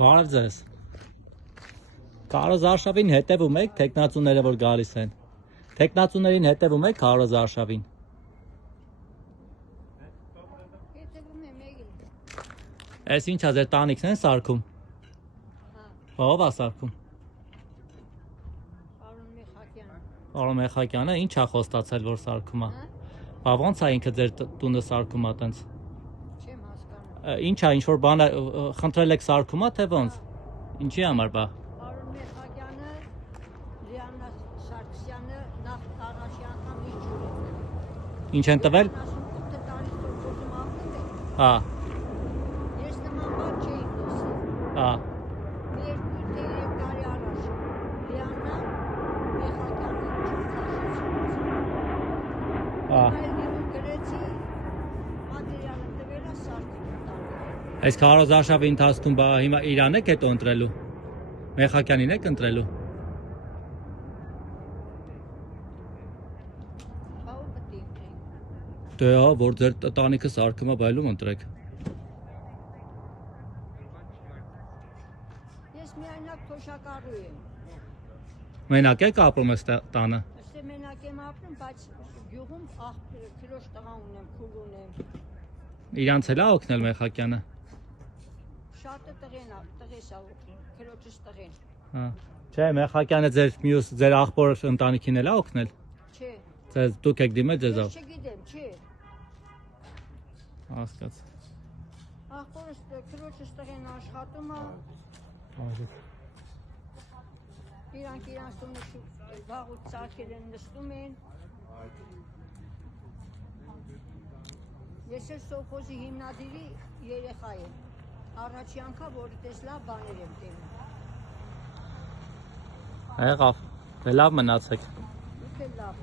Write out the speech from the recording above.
Բարև ձեզ։ Քարոզ արշավին հետևում եք տեխնացուները որ գալիս են։ Տեխնացուներին հետևում եք քարոզ արշավին։ Հետևում եմ եկել։ Այս ինչա ձեր տանիքն են սարքում։ Ո՞վ է սարքում։ Պարոն Մեխակյանը։ Պարոն Մեխակյանը ինչա խոստացել որ սարքում է։ Բա ո՞նց է ինքը ձեր տունը սարքում է տենց։ Չեմ հասկանում։ Ինչա ինչ որ բան խնդրել եք սարքում է թե ո՞նց։ Ինչի համար բա։ Պարոն Մեխակյանը, Լիանա Սարգսյանը նախ առաջի անգամ ինչ ունեն։ Ինչ են տվել։ 18 տարի ստոպոզում ապրում է։ Հա, Ես նման բան չէի խոսել։ հա։ Մի 2-3 տարի առաջ Լիանա Մեխակյանը չքաշեց։ Հա։ Այլ գրեցի մատերիալը տվել է սարքում տանը։ Այս քարոզ արշավի ընթացքում բա հիմա իրան եք հետո ընտրելու։ Մեխակյանին եք ընտրելու։ Բա ու պետք է ընտրենք։ Դե հա, որ ձեր տանիքը սարքում է, բայլում ընտրեք։ Ես միայնակ թոշակառու եմ։ Մենակ եք ապրում այս տանը։ Այստեղ մենակ եմ ապրում, բայց գյուղում քրոջ տղա ունեմ, քուլ ունեմ։ Իրանց էլ է օգնել Մեխակյանը։ Շատը տղես է օգնում, քրոջս տղեն։ Հա։ Չէ, Մեխակյանը ձեր աղբոր ընտանիքին էլ է օգնել։ Չէ։ Ձեզ դուք եք դիմել ձեզ Ես չգիտեմ, չէ։ հասկաց։ Ախորս քրոջս տղեն աշխատում է, իրանք իրանց տունը վաղուց ծակել են, նստում են։ Ես էլ սովխոզի հիմնադիրի երեխա եմ։ Առաջի անգամ որ այդպես լավ բաներ եմ տենում։ Եղավ։ Դե լավ մնացեք։ Դուք էլ լավ։